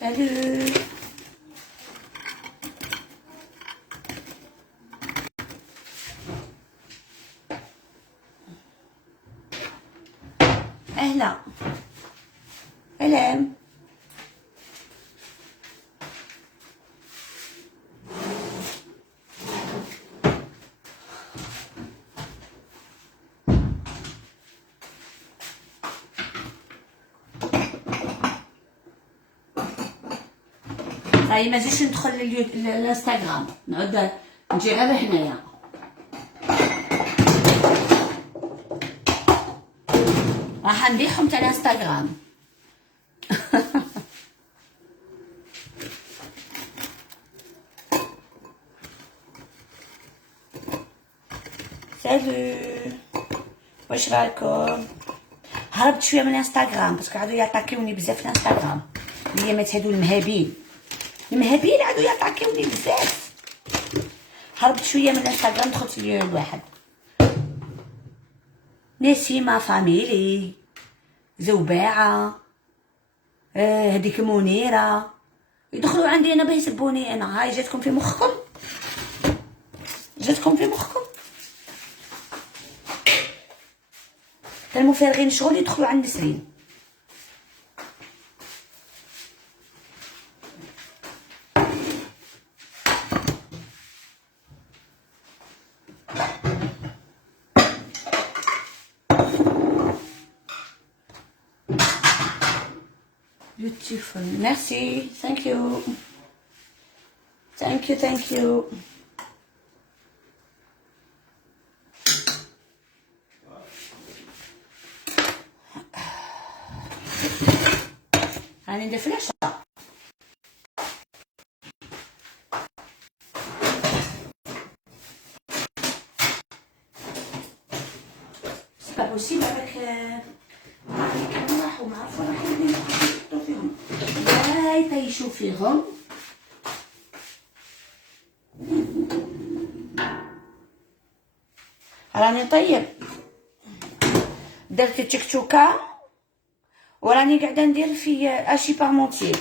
Salut. أهلا. سلام. هاي ما زيدش ندخل الانستغرام، نعود نجي غير هنايا. راح نبيعهم تاع الانستغرام. سالو، واش راكم؟ هربت شويه من الانستغرام باسكو عادو يعطاكيوني بزاف في الانستغرام. الايامات هادو المهابيل عادو يعطاكيوني بزاف. هربت شويه من الانستغرام، دخلت لواحد نسيمة فاميلي، زوباعة، هذيك منيرة، يدخلوا عندي انا بيسبوني انا. هاي جاتكم في مخكم؟ كانوا فارغين شغل يدخلوا عند نسرين. Beautiful. Merci. Thank you. راني ندير فلاشة. سي با بوسيبل هذاك راحو معرفو راحو يحطو فيهم، لا يطيشو فيهم. راني نطيب، درت التكتوكه وراني قاعده ندير في اشي بارمونتير.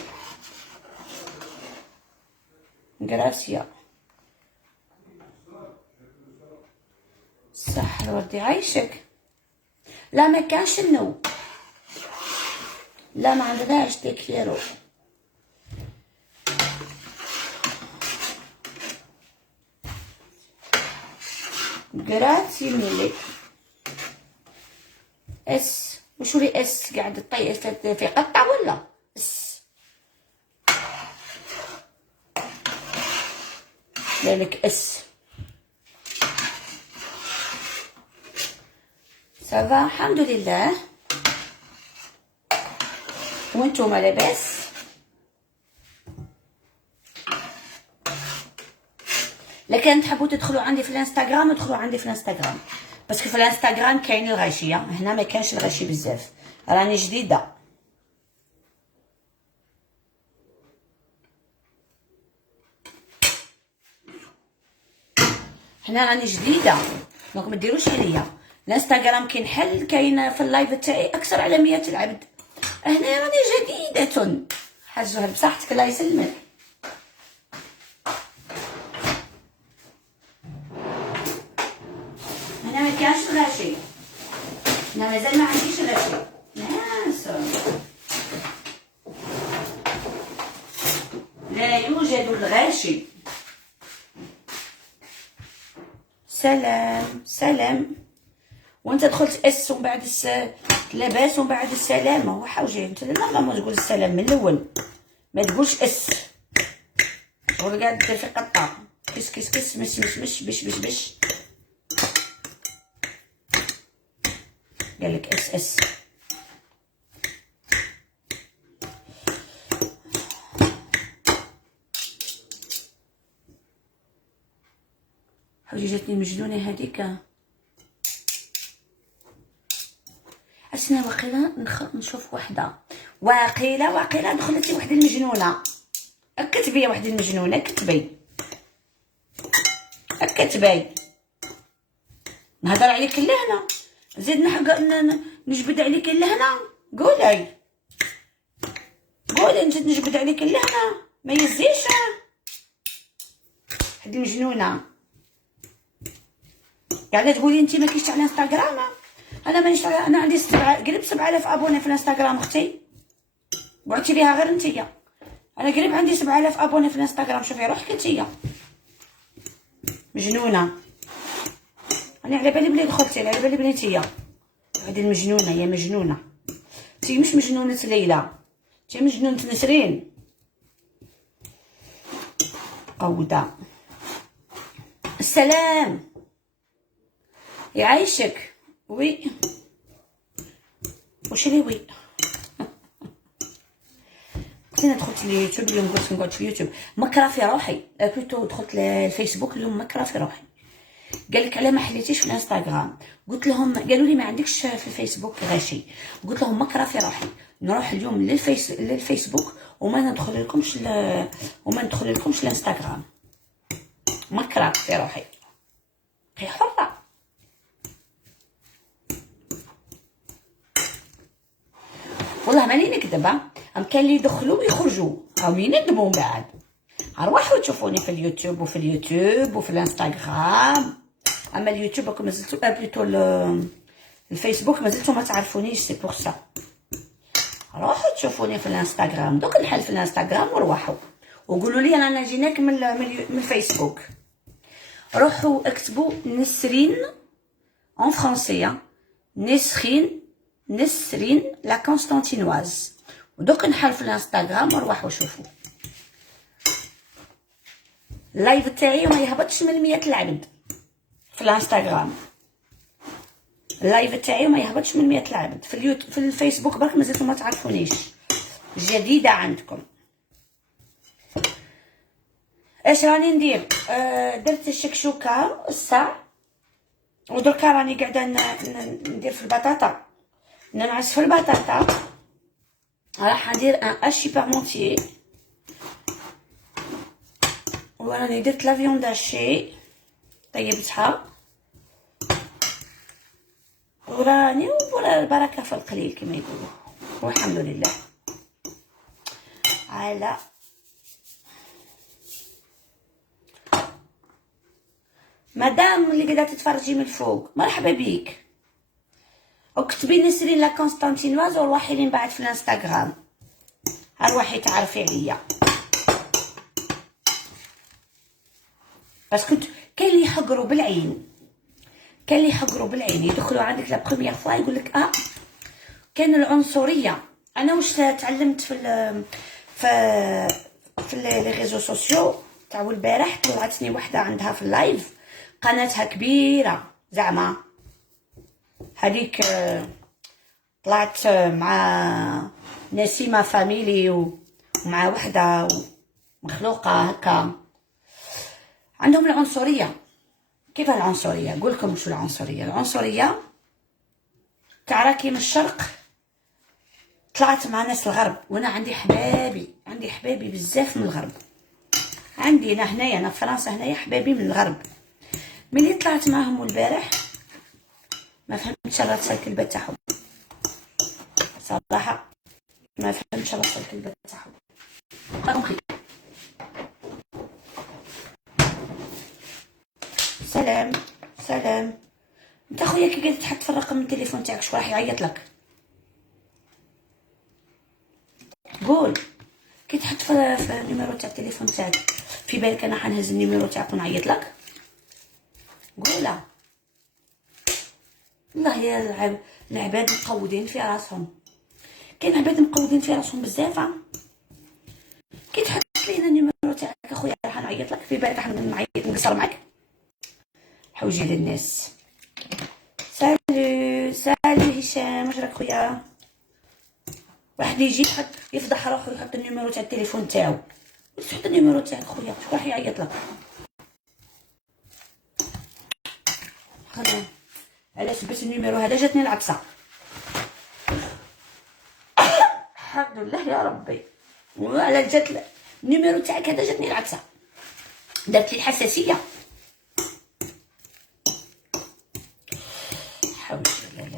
غراسيا صح الوردي عايشك. لا ما كانش النو، لا ما عندناش تكيرو. غراتي ميلي. اس وشو لي اس قاعد تطيب في قطع ولا اس؟ لك اس سافا الحمد لله. وانتم لاباس؟ لكن تحبوا تدخلوا عندي في الانستغرام ادخلوا عندي في الانستغرام، باسكو في الانستغرام كاين الغشيه، هنا ما كانش الغشي بزاف. راني جديده، هنا راني جديده، دونك ما ديروش عليا. الانستغرام كاين حل، كاين في اللايف تاعي اكثر على 100 العبد. هنا راني جديده. حاج زهر بصحتك الله يسلمك. هنا ما كاينش الغشي، هنا مازال ما عنديش الغشي. ناس لا يوجد الغاشي. سلام. وانت دخلت اس ومن بعد لاباس ومن بعد السلامه. وحاوجي انت لا ما تقول السلام من الاول، ما تقولش اس. شغل قاعد دير في قطع كس مش بش قالك اس. حاجه جاتني مجنونه هذيك. اسنا واقيلا نشوف وحده، واقيلا دخلت لي وحده المجنونه. كتبي يا وحده المجنونه، كتبي نهضر عليك لهنا، زيد نجبد عليك لهنا. قولي قولي نزيد نجبد عليك اللهنا ما يزيش. هادي المجنونه قاعده تقولي انت ما كاينش على انستغرام. انا مانيش انا عندي قريب 7000 ابوني في الانستغرام اختي، وعدتي ليها غير نتيا. انا قريب عندي 7000 ابوني في الانستغرام، شوفي روحك نتيا مجنونه. انا على بالي بلي دخلتي، على بالي بلي نتيا هذه المجنونه. يا مجنونه انتي، مش مجنونه ليلى، انتي مجنونه نسرين. قوده السلام يعيشك. وي واش اللي وي قلت انا دخلت اليوتيوب اليوم، قلت نقعد في اليوتيوب مكره في روحي. بلوتو دخلت الفيسبوك اليوم مكره في روحي. قال لك علاه ما حليتيش في الانستغرام؟ قلت لهم، قالوا لي ما عندكش في الفيسبوك غاشي. قلت لهم مكره في روحي، نروح اليوم للفيسبوك وما ندخل لكمش الانستغرام. مكره في روحي، هي حره. والله ماني نكذب، ام كان اللي يدخلوا ويخرجوا راهم يندموا من بعد. ارواحوا تشوفوني في اليوتيوب وفي الانستغرام. اما اليوتيوب راكم مازلتوا بلوتو الفيسبوك مازلتوا ما تعرفونيش، سي بور سا. روحوا تشوفوني في الانستغرام، دوك نحل في الانستغرام وروحوا وقولوا لي انا جيناك من الفيسبوك. روحوا اكتبوا نسرين en français نسرين لا كونستانتينواز، ودوك نحل في الانستغرام وروحوا شوفوا اللايف تاعي وما يهبطش من 100 العبد في الانستغرام. اللايف تاعي وما يهبطش من 100 العبد في الفيسبوك برك مازلتو ما تعرفونيش، جديده عندكم. اش راني ندير؟ درت الشكشوكه الساعه، ودركا راني قاعده ندير في البطاطا، ننعس في البطاطا. راح ندير ان اشي بارمونتيي، وراني درت لا فيون داشي طيبتها، وراني ولا البركه في القليل كما يقولوا، والحمد لله. على مدام اللي قاعده تتفرجي من الفوق، مرحبا بيك. وكتبي نسرين لا كونستانتينواز وروحي لي من بعد في الانستغرام، روحي تعرفي عليا. باسكو كاين اللي يحقروا بالعين، يدخلوا عندك لا بروميير فوا يقول لك كاين العنصريه. انا واش تعلمت في لي ريزو سوسيو تاع البارح، طلعتني وحده عندها في اللايف قناتها كبيره زعما هذيك، طلعت مع نسيمه فاميلي ومع وحده مخلوقه هكا عندهم العنصريه. كيف العنصريه؟ نقول لكم شو العنصريه تاع راكي من الشرق طلعت مع ناس الغرب، وانا عندي حبابي بزاف من الغرب. عندي انا في فرنسا هنايا حبابي من الغرب. ملي طلعت معهم البارح ما فهمتش راسل الكلبه تاعهم، صراحه ما فهمتش راسل الكلبه تاعهم. سلام انت خويا كي قاعد تحط في الرقم التليفون تاعك شكون راح يعيط لك؟ قول كي تحط في النيميرو تاع التليفون تاعك في بالك انا حنهز النيميرو تاعك ونعيط لك؟ قولها. والله يا العباد مقودين في راسهم، كاين عباد مقودين في راسهم بزاف. كي تحط لينا النيميرو تاعك اخويا راح نعيط لك، في بالك راح نعيط نقصر معاك؟ حوجي للناس. سالو هشام، واش راك خويا؟ واحد يجي يفضح روحو يحط النيميرو تاع التليفون تاعو. تحط النيميرو تاعك خويا، شكون راح يعيط لك؟ خلاص علاش بس النيميرو هذا جاتني العطسه. الحمد لله يا ربي، وعلى جات النيميرو تاعك هذا جاتني العطسه، دارت لي الحساسيه. حول لا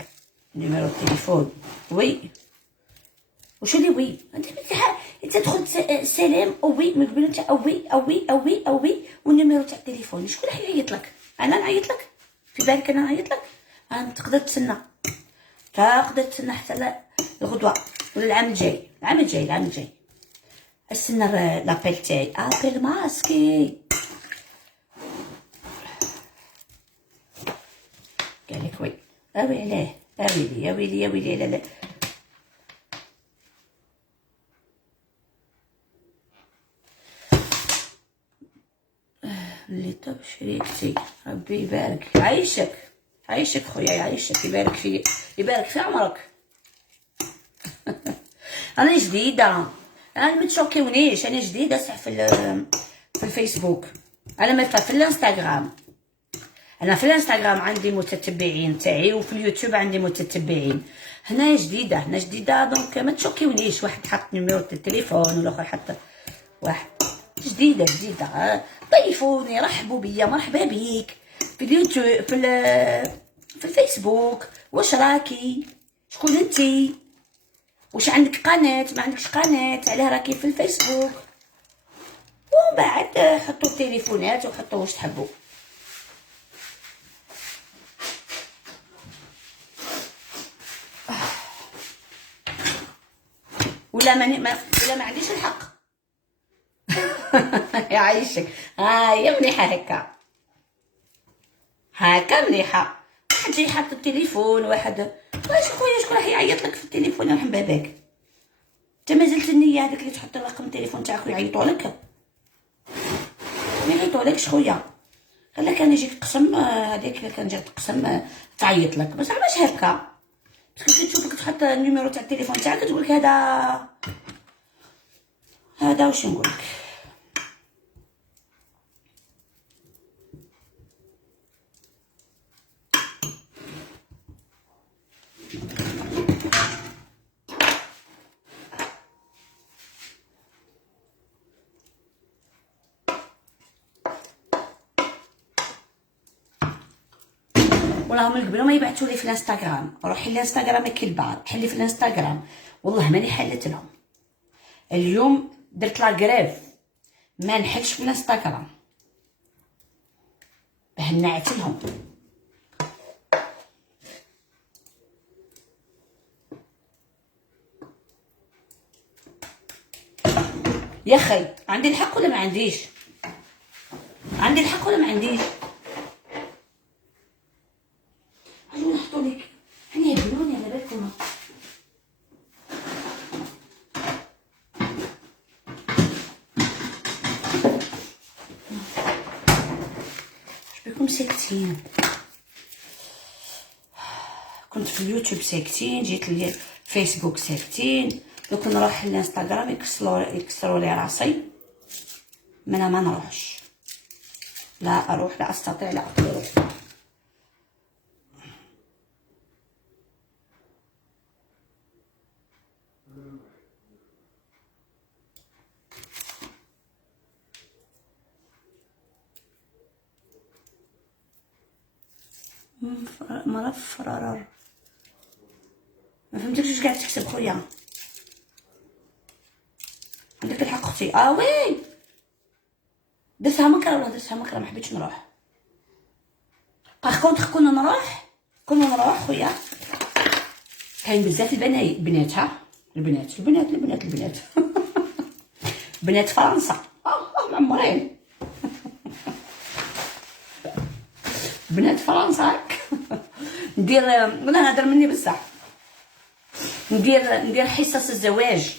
نيميرو التليفون. وي وش اللي وي؟ انت تدخل سلام اوي من قبل تاع اوي والنيميرو تاع التليفون. شكون راح يعيط لك؟ انا نعيط لك؟ في بالك انا نعيط لك؟ تقدر تسنى، تقدر تسنى حتى الغدوه ولا العام الجاي. العام الجاي استنى لابيل تاعي، ابيل ماسكي. قالك وي اوي علاه، يا ويلي لا اللي طب شريكتي. ربي يبارك، عايشك خويا، يعيشك، يبارك في عمرك. انا جديده، انا ما تشوكيونيش، انا جديده صح في الفيسبوك. انا ما في الانستغرام، انا في الانستغرام عندي متتبعين تاعي، وفي اليوتيوب عندي متتبعين. هنا جديده دونك ما تشوكيونيش. واحد حط نيميرو التليفون والاخر حط واحد. جديده ضيفوني، رحبوا بيا، مرحبا بيك في اليوتيوب، في الفيسبوك. واش راكي؟ شكون انتي؟ واش عندك قناه؟ ما عندكش قناه؟ علاه راكي في الفيسبوك؟ ومن بعد حطوا التليفونات وحطوا واش تحبوا. ولا ما عنديش الحق. يعيشك. هي مليحه هكا مليحه. واحد جاي حاط التليفون، واحد واش خويا شكون راح يعيط لك في التليفون؟ يرحم باباك. انت مازلت النيه هذاك اللي تحط رقم التليفون تاعك ويعيطوا لك؟ ما يعيطولكش خويا. قال كان يجيك تقسم هذيك، كان جات تقسم تعيط لك، بس علاش هكا؟ باسكو كي تشوفك تحط النيميرو تاع التليفون تاعك تقولك هذا واش نقولك. والله من قبل ما يبعثوا لي في الانستغرام، روحي للانستغرام كالبعض، حلي في الانستغرام. والله ماني حلت لهم. اليوم درت لا غريف، ما نحلش في الانستغرام باه نعت لهم. يا خي عندي الحق ولا ما عنديش؟ عندي الحق ولا ما عنديش؟ هاني نحطو لك، هاني يهبلوني على بالكم. شبيكم ساكتين؟ كنت في اليوتيوب ساكتين، جيت الفيسبوك ساكتين، دوك نروح للانستغرام يكسروا لي راسي. انا ما نروحش، لا اروح، لا استطيع، لا اروح. مرفرر. ما فهمتكش واش قاعد تكتب خويا. عندك الحق اختي. وي درتها مكره، والله درتها مكره، ما حبيتش نروح. باغ كونطخ كنا نروح خويا. كاين بزاف البنات البنات بنات فرنسا معمرين. بنات فرنسا ندير، ولا نهضر مني بصح، ندير حصص الزواج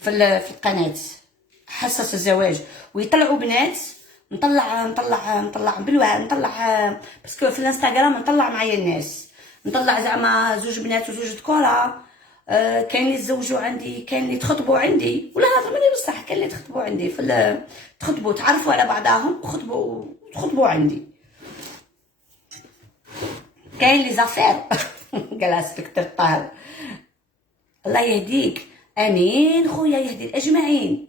في القناه، حصص الزواج، ويطلعوا بنات. نطلع بالوعد، نطلع باسكو في الانستغرام نطلع معايا الناس، نطلع زعما زوج بنات وزوج ذكورة. كاين اللي تزوجوا عندي، كاين اللي تخطبوا عندي، ولا هضر مني بصح، كاين اللي تخطبوا عندي تخطبوا، تعرفوا على بعضاهم وخطبوا عندي. كاين لي زافير. قال انسبكتور طاهر الله يهديك. امين خويا، يهدي الاجمعين.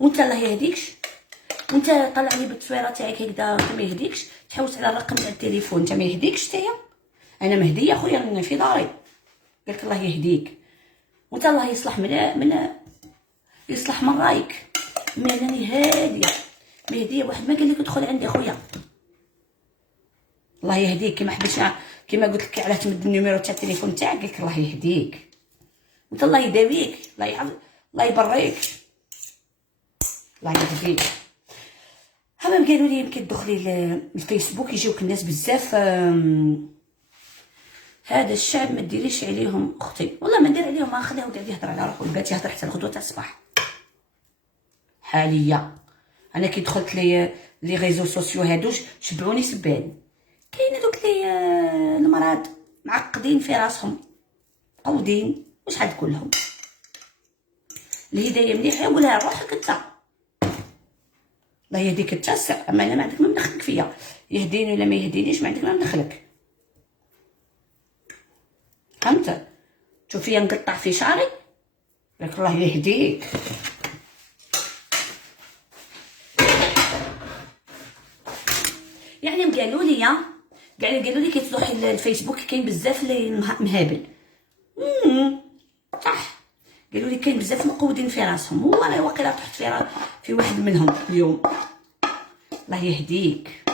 وانت الله يهديكش، وانت طلع لي بالتصويره تاعك هكذا، انت ما يهديكش تحوس على الرقم تاع التليفون، انت ما يهديكش. تايا انا مهديه خويا، انا في داري. قالك الله يهديك. وانت الله يصلح يصلح من رايك. مي راني هاديه مهديه. واحد ما قال لك ادخل عندي خويا، الله يهديك. كيما حبيتش كيما قلت لك علاه تمد النيميرو تاع التليفون تاعك، قلت لك الله يهديك وانت الله يداويك، الله يحفظ، الله يبريك، الله يهديك. هما قالوا لي يمكن تدخلي الفيسبوك يجيوك الناس بزاف. هذا الشعب ما ديريش عليهم اختي، والله ما ندير عليهم، ما خليه ودي يهضر على روحو، البات يهضر حتى الغدوه تاع الصباح. حاليا انا كي دخلت لي ريزو سوسيو هادوش شبعوني سبان. كاين دوك لي المرض معقدين في راسهم قودين، واش حد تقول لهم؟ الهدايه مليحه قولها لروحك انت، الله يهديك انت. اما انا ما عندك ما مدخلك فيا، يهديني ولا ما يهدينيش ما عندك ما مدخلك، فهمت؟ تشوفيا نقطع في شعري لك الله يهديك. يعني قالوا لي كي تروحي الفيسبوك كاين بزاف اللي مهابل. صح، قالوا لي كاين بزاف مقودين في راسهم، وانا واقيلا طحت في واحد منهم اليوم. الله يهديك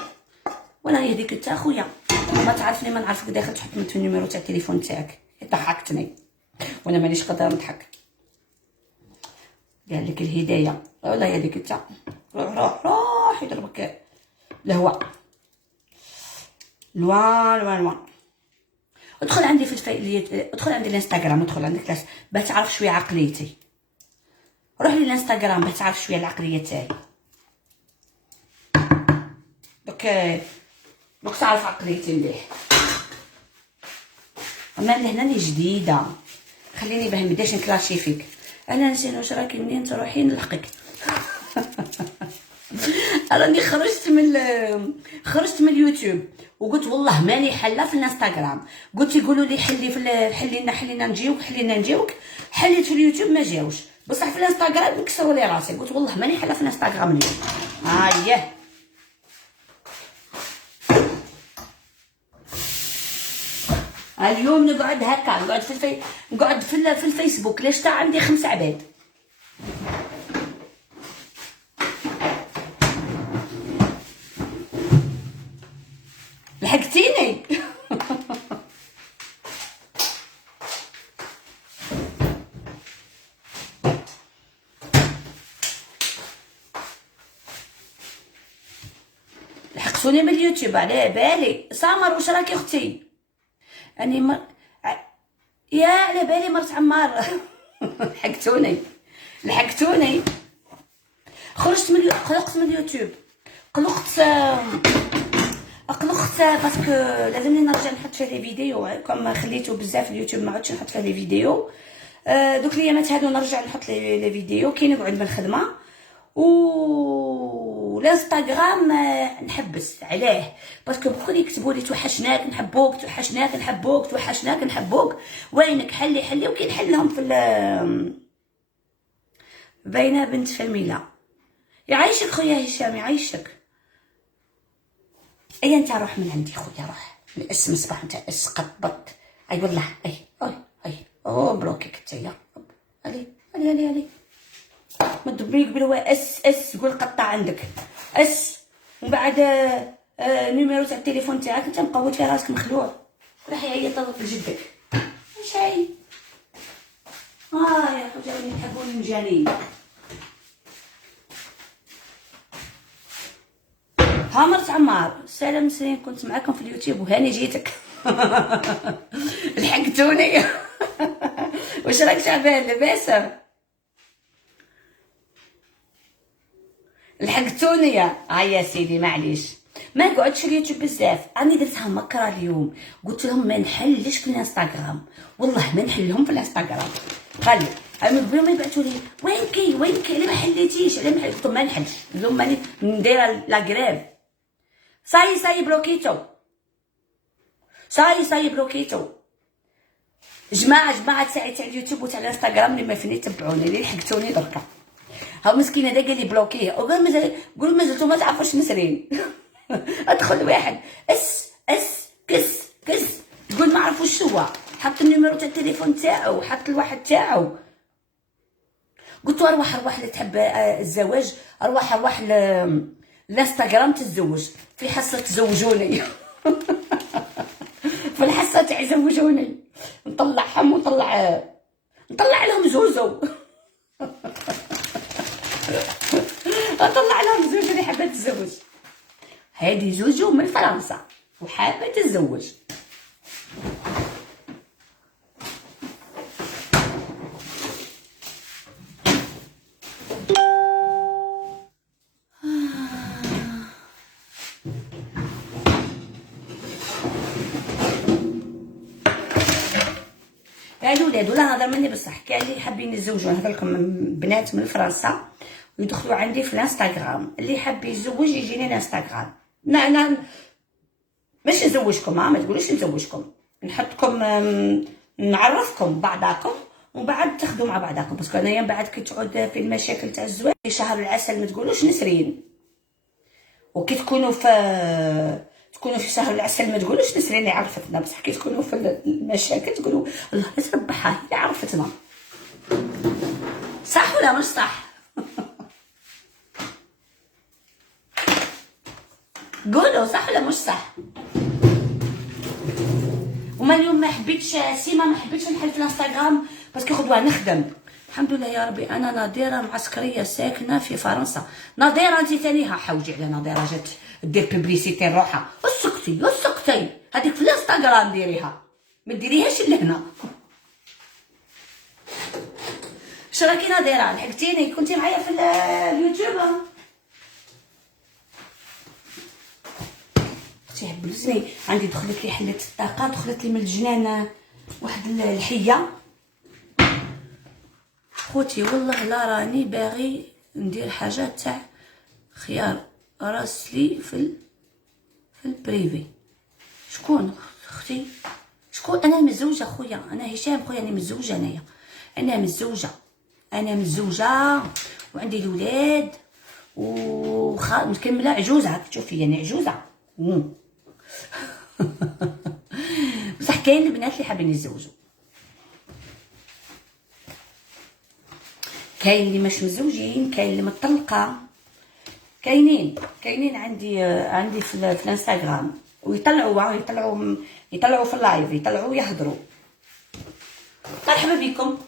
ولا يهديك انت اخويا، ما تعرفني ما نعرفك داخل تحط من النيميرو تاع التليفون تاعك. ضحكتني وانا مانيش قادره نضحك. قال لك الهدايه ولا يهديك انت. روح يضربك الهواء. لوا ادخل عندي ادخل عندي الانستغرام، ادخل عندك باش تعرف شويه عقليتي. روح لي الانستغرام باش تعرف شويه العقليه تاعي. دوك تعرف عقليتي مليح. اما لهنا جديده، خليني باش نبداش نكلاشي فيك. انا نسيت واش راكي منين تروحي نلحقك. راني خرجت من اليوتيوب وقلت والله ماني حله في الانستغرام. قلت يقولوا لي حلينا نجيوك. حليت في اليوتيوب ما جاوش، بصح في الانستغرام كسروا لي راسي. قلت والله ماني حله في الانستغرام اليوم. اييه اليوم نقعد هكا، نقعد في الفيسبوك. ليش تاع عندي 5 عباد. لحقتيني. لحقتوني من اليوتيوب على بالي. سامر واش راكي اختي؟ اني يا على بالي مرت عمار. لحقتوني. خرجت من اليوتيوب. قلقت باسكو لازمني نرجع نحط فيه لي فيديو. كما خليته بزاف اليوتيوب ما عادش نحط فيه لي فيديو. دوك الايامات هادو نرجع نحط لي فيديو كي نقعد من الخدمه. و الانستغرام نحبس عليه باسكو بكل يكتبوا لي توحشناك نحبوك، توحشناك نحبوك. وينك حلي وكي نحلهم في باينه بنت فميله. يعيشك خويا هشام يعيشك. اي انت روح من عندي خويا، روح الاسم صباح نتاع قطبط. اي والله اي بلوكيك نتايا. علي ما تدبري قبل هو اس قول قطع عندك ومن بعد نيميرو تاع التليفون تاعك انت مقود في راسك مخلوع. راح يعيط لجدك شاي. يا خويا راني تحبوني مجانين. ها مرت عمار سلام سنين كنت معكم في اليوتيوب وهاني جيتك. لحقتوني. واش راك شعبان لاباس؟ لحقتوني يا سيدي معليش ما قعدتش اليوتيوب بزاف. راني درتها مكره اليوم، قلت لهم ما نحلش في الانستغرام، والله ما نحلهم في الانستغرام. قال من قبل ما يبعثوا لي وينكي على ما حليتيش على ما حليت. قلت ما نحلش اليوم ماني ندير لا غريف. ساي بلوكيتو. جماعه تاع اليوتيوب وتاع الانستغرام اللي ما فيني تبعوني اللي لحقتوني دركا. ها مسكين هذا قال لي بلوكيه قول مازلتو ما تعرفوش مسرين. ادخل واحد اس كس تقول ما عرفوش سوا حط النيميرو تاع التليفون تاعو، حط الواحد تاعو. قلت له اروح اللي تحب الزواج، اروح الانستغرام تتزوج، في الحصه تزوجوني. في الحصه تاع يزوجوني، نطلعهم ونطلع لهم زوزو. نطلع لهم زوجو اللي حابه تتزوج. هادي زوجو من فرنسا وحابه تتزوج. الولاد ولا نهضر مني بصح، كاع اللي حابين يتزوجوا، نهضر لكم من بنات من فرنسا ويدخلوا عندي في الانستغرام، اللي حاب يتزوج يجيني الانستغرام. باش نزوجكم، ما تقولوش نزوجكم، نحطكم نعرفكم بعضاكم ومن بعد تاخذوا مع بعضاكم، باسكو انايا من بعد كي تعود في المشاكل تاع الزواج في شهر العسل ما تقولوش نسرين، وكي تكونوا في شهر العسل ما تقولوش نسرين اللي عرفتنا، بصح كي تكونوا في المشاكل تقولوا الله يتربحها هي عرفتنا. صح ولا مش صح؟ قولوا صح ولا مش صح؟ وما اليوم ما حبيتش سيما، ما حبيتش نحل في الانستغرام باسكو غدوه نخدم. الحمد لله يا ربي، انا ناظره معسكريه ساكنه في فرنسا. ناظره انت ثاني حوجي على ناظره جات دير بوبليسيتي روحها. اسكتي هذيك في الانستغرام ديريها، ما ديريهاش لهنا. شراكي ناظره لحقتيني، كنتي معايا في اليوتيوب. اختي هبلتني، عندي دخلت لي حله الطاقه، دخلت لي من الجنان واحد الحيه. خوتي والله لا راني باغي ندير حاجه تاع خيار راسلي في البريفي. شكون اختي؟ شكون؟ انا متزوجه خويا، انا هشام خويا، انا متزوجه. انا متزوجه وعندي الولاد مكمله عجوزه. تشوفي يعني عجوزه. بصح كاين البنات اللي حابين يتزوجوا، كاين اللي مش متزوجين، كاين اللي مطلقه، كاينين عندي في الانستغرام، ويطلعوا في اللايف، يطلعوا يهضروا. مرحبا بكم.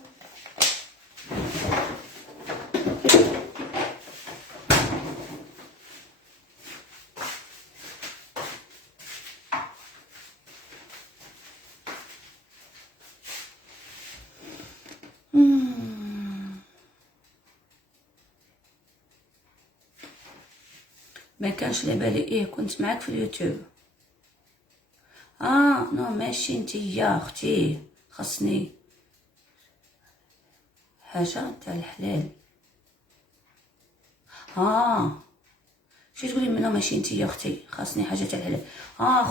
ما كانش على بالي. ايه كنت معاك في اليوتيوب. نو ماشي انتي يا اختي، خاصني حاجه تاع الحلال. شي تقولي منو ماشي انتي يا اختي، خاصني حاجه تاع الحلال.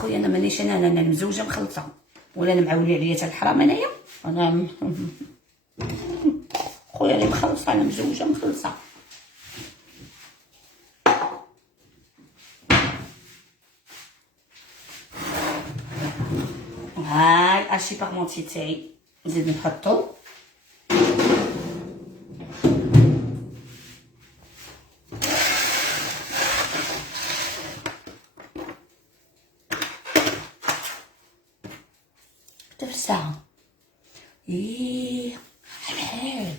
خويا انا مانيش، انا مزوجه مخلصه، ولا انا معولي عليا تاع الحرام انايا. انا خويا انا مخلصه، انا مزوجه مخلصه. هاي الارشي بارمونتي تاعي نزيد نحطو. حتى في الساعه. حلال.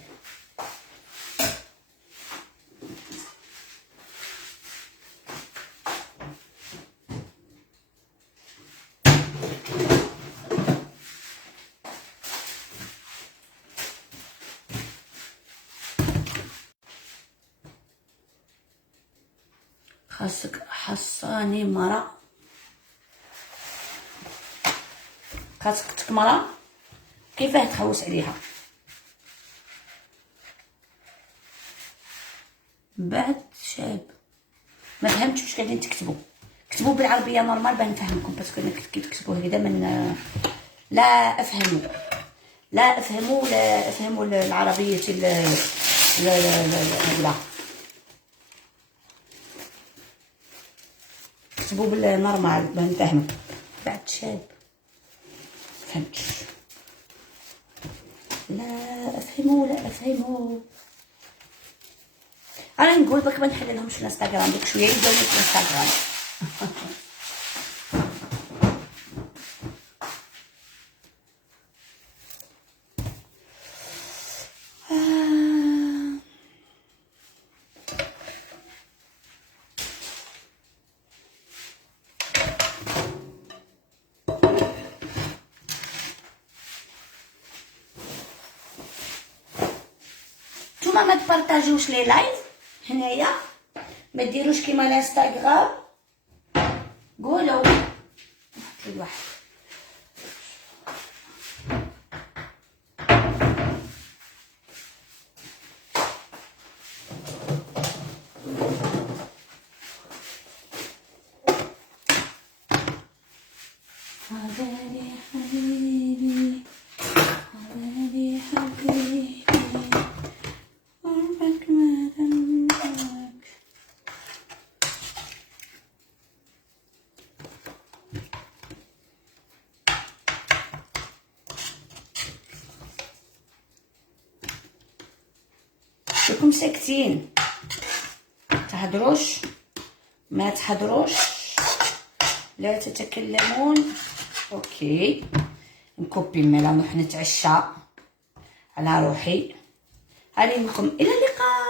خاصك حصاني مرة، خاصك تكمرة كيفاه تحوس عليها. بعد شاب ما فهمتش واش قاعدين تكتبوا. كتبوا بالعربيه نورمال باه نفهمكم، باسكو انا كي تكتبوا هكذا من لا افهموا العربيه لا كتبوا بالنورمال باه نفهموا. بعد شاب فهمتش. لا افهموا لا افهموا. انا نقول بك ما نحللهمش في الانستغرام، ديك شويه يبداو في الانستغرام. نتوما ما تبارطاجيوش لي لايف هنايا، ما ديروش كيما الانستغرام. قولوا الواحد حبيبي حبيبي حبيبي حبيبي قربك ما ذنبك. راكم ساكتين، تهدروش ما تهدروش لا تتكلمون. اوكي نكوبي الميلا نروح نتعشى على روحي. هاني لكم الى اللقاء.